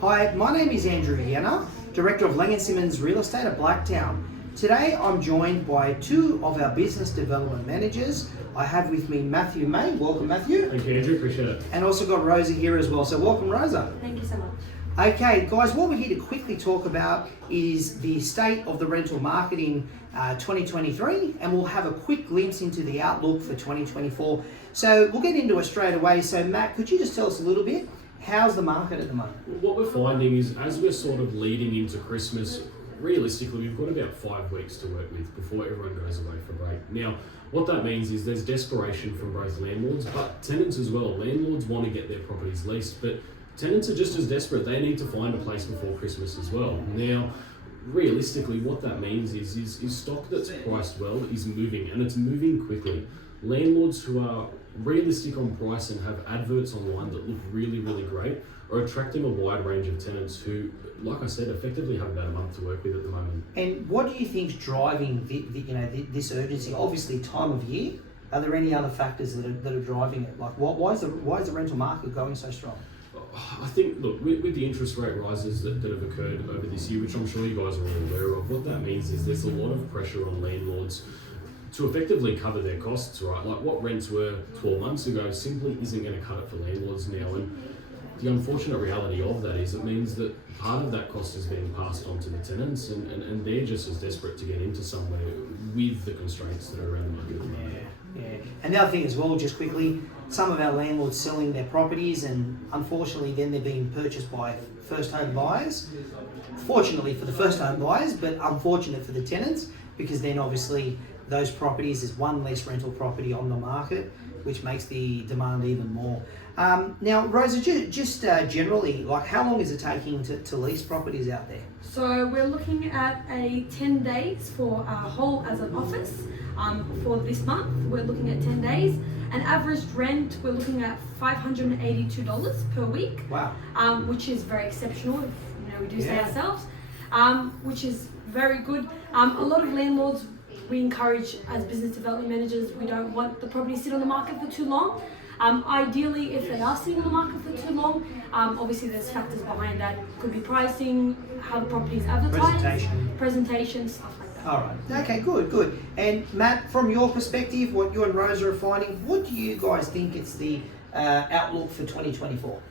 Hi, my name is Andrew Vienna, Director of Lang & Simmons Real Estate at Blacktown. Today I'm joined by two of our business development managers. I have with me Matthew May. Welcome, Matthew. Thank you, Andrew. Appreciate it. And also got Rosa here as well. So welcome, Rosa. Thank you so much. Okay, guys, what we're here to quickly talk about is the state of the rental market in 2023, and we'll have a quick glimpse into the outlook for 2024. So we'll get into it straight away. So Matt, could you just tell us a little bit, how's the market at the moment? What we're finding is, as we're sort of leading into Christmas, realistically, we've got about 5 weeks to work with before everyone goes away for break. Now, what that means is there's desperation from both landlords, but tenants as well. Landlords want to get their properties leased, but tenants are just as desperate. They need to find a place before Christmas as well. Now, realistically, what that means is stock that's priced well is moving, and it's moving quickly. Landlords who are realistic on price and have adverts online that look really, really great are attracting a wide range of tenants who, like I said, effectively have about a month to work with at the moment. And what do you think's driving this urgency? Obviously, time of year. Are there any other factors that are driving it? Like, why is the rental market going so strong? I think, look, with the interest rate rises that have occurred over this year, which I'm sure you guys are all aware of, what that means is there's a lot of pressure on landlords to effectively cover their costs, right? Like what rents were 12 months ago simply isn't going to cut it for landlords now. And the unfortunate reality of that is it means that part of that cost is being passed on to the tenants, and they're just as desperate to get into somewhere with the constraints that are around the market at the moment. Yeah. And the other thing as well, just quickly, some of our landlords selling their properties, and unfortunately then they're being purchased by first home buyers. Fortunately for the first home buyers, but unfortunate for the tenants, because then obviously those properties is one less rental property on the market, which makes the demand even more. Now, Rosa, just generally, like how long is it taking to lease properties out there? So we're looking at a 10 days for our whole as an office. For this month, we're looking at 10 days. An average rent, we're looking at $582 per week. Wow. Which is very exceptional, if we do say ourselves, which is very good. A lot of landlords, we encourage as business development managers, we don't want the property to sit on the market for too long. Ideally, if they are sitting on the market for too long, obviously there's factors behind that. Could be pricing, how the property is advertised, presentation, stuff like that. All right. Okay, good. And Matt, from your perspective, what you and Rosa are finding, what do you guys think it's the outlook for 2024?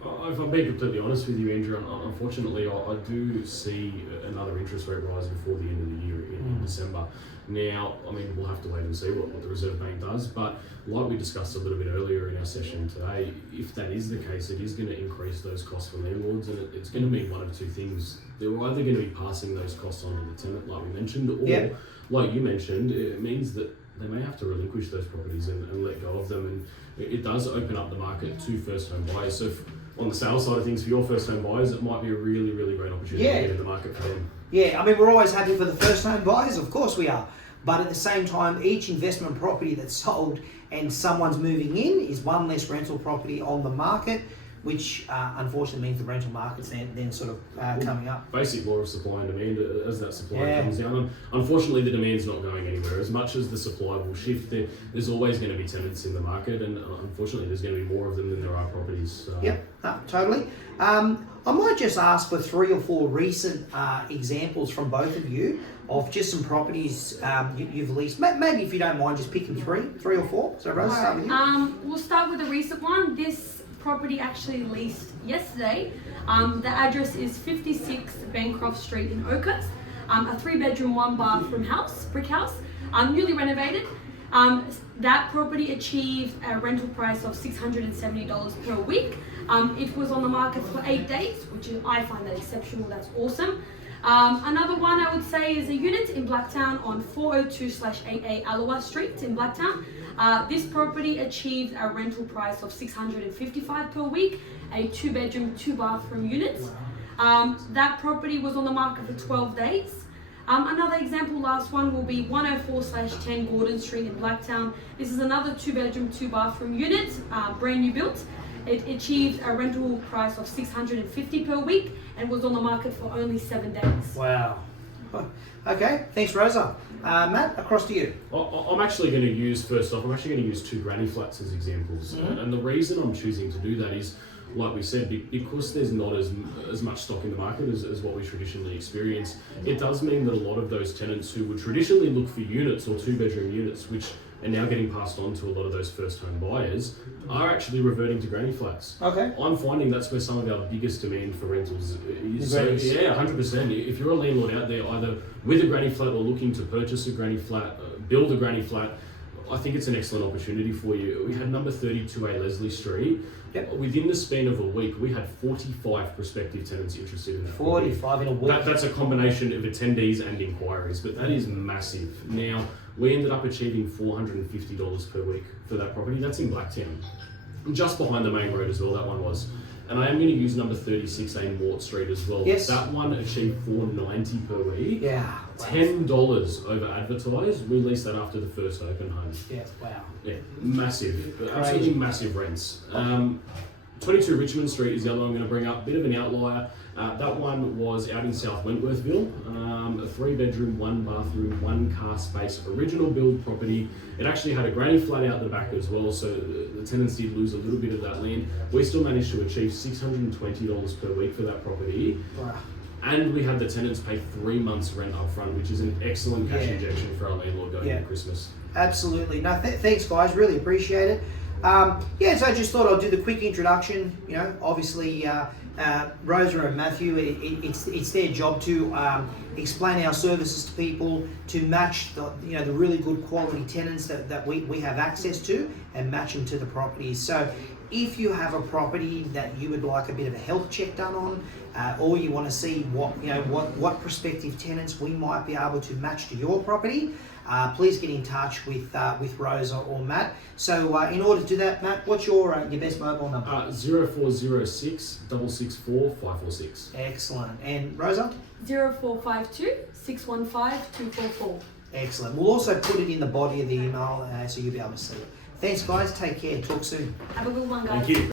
If I'm being completely honest with you, Andrew, unfortunately, I do see another interest rate rise before the end of the year in December. Now, I mean, we'll have to wait and see what the Reserve Bank does, but like we discussed a little bit earlier in our session today, if that is the case, it is going to increase those costs for landlords, and it's going to mean one of two things. They're either going to be passing those costs on to the tenant, like we mentioned, or, like you mentioned, it means that they may have to relinquish those properties and let go of them, and it does open up the market to first-home buyers. So on the sales side of things, for your first-home buyers, it might be a really, really great opportunity to get in the market for them. Yeah, I mean, we're always happy for the first-home buyers, of course we are. But at the same time, each investment property that's sold and someone's moving in is one less rental property on the market, which unfortunately means the rental market's then sort of coming up. Basic law of supply and demand. As that supply comes down, unfortunately the demand's not going anywhere. As much as the supply will shift, there's always going to be tenants in the market, and unfortunately there's going to be more of them than there are properties. Totally. I might just ask for 3 or 4 recent examples from both of you of just some properties you've leased. Maybe if you don't mind, just picking 3 or 4. So Rose, start with you. We'll start with a recent one. This property actually leased yesterday. The address is 56 Bancroft Street in Oakhurst. A 3-bedroom, 1-bathroom house, brick house, newly renovated. That property achieved a rental price of $670 per week. It was on the market for 8 days, which I find that exceptional. That's awesome. Another one I would say is a unit in Blacktown on 402/88 Alawa Street in Blacktown. This property achieved a rental price of $655 per week, a 2-bedroom, 2-bathroom unit. That property was on the market for 12 days. Another example, last one, will be 104/10 Gordon Street in Blacktown. This is another 2-bedroom, 2-bathroom unit, brand new built. It achieved a rental price of $650 per week and was on the market for only 7 days. Wow. Okay, thanks Rosa. Matt, across to you. I'm actually going to use 2 granny flats as examples. And the reason I'm choosing to do that is like we said, because there's not as much stock in the market as what we traditionally experience, it does mean that a lot of those tenants who would traditionally look for units or 2-bedroom units, which are now getting passed on to a lot of those first home buyers, are actually reverting to granny flats. Okay. I'm finding that's where some of our biggest demand for rentals is. So, Grannies. yeah, 100%. If you're a landlord out there, either with a granny flat or looking to purchase a granny flat, build a granny flat, I think it's an excellent opportunity for you. We had number 32A Leslie Street. Yep. Within the span of a week, we had 45 prospective tenants interested in that. 45 in a week. That's a combination of attendees and inquiries, but that is massive. Now, we ended up achieving $450 per week for that property. That's in Blacktown, just behind the main road as well, that one was. And I am going to use number 36A Mort Street as well. Yes. That one achieved $490 per week. Yeah. $10 over advertised. We leased that after the first open home. Yeah, wow. Yeah, massive. Absolutely massive rents. 22 Richmond Street is the other one I'm going to bring up. Bit of an outlier. That one was out in South Wentworthville. A 3-bedroom, 1-bathroom, 1-car space, original build property. It actually had a granny flat out the back as well, so the tenants did lose a little bit of that land. We still managed to achieve $620 per week for that property. Wow. And we had the tenants pay 3 months rent up front, which is an excellent cash injection for our landlord going into Christmas. Absolutely. No, thanks guys, really appreciate it. So I just thought I'd do the quick introduction. You know, obviously Rosa and Matthew, it's their job to explain our services to people, to match the really good quality tenants that we have access to, and match them to the properties. So if you have a property that you would like a bit of a health check done on, or you want to see what prospective tenants we might be able to match to your property, please get in touch with Rosa or Matt. So in order to do that, Matt, what's your best mobile number? 0406 664 546. Excellent. And Rosa? 0452 615 244. Excellent. We'll also put it in the body of the email so you'll be able to see it. Thanks guys, take care, talk soon. Have a good one, guys. Thank you.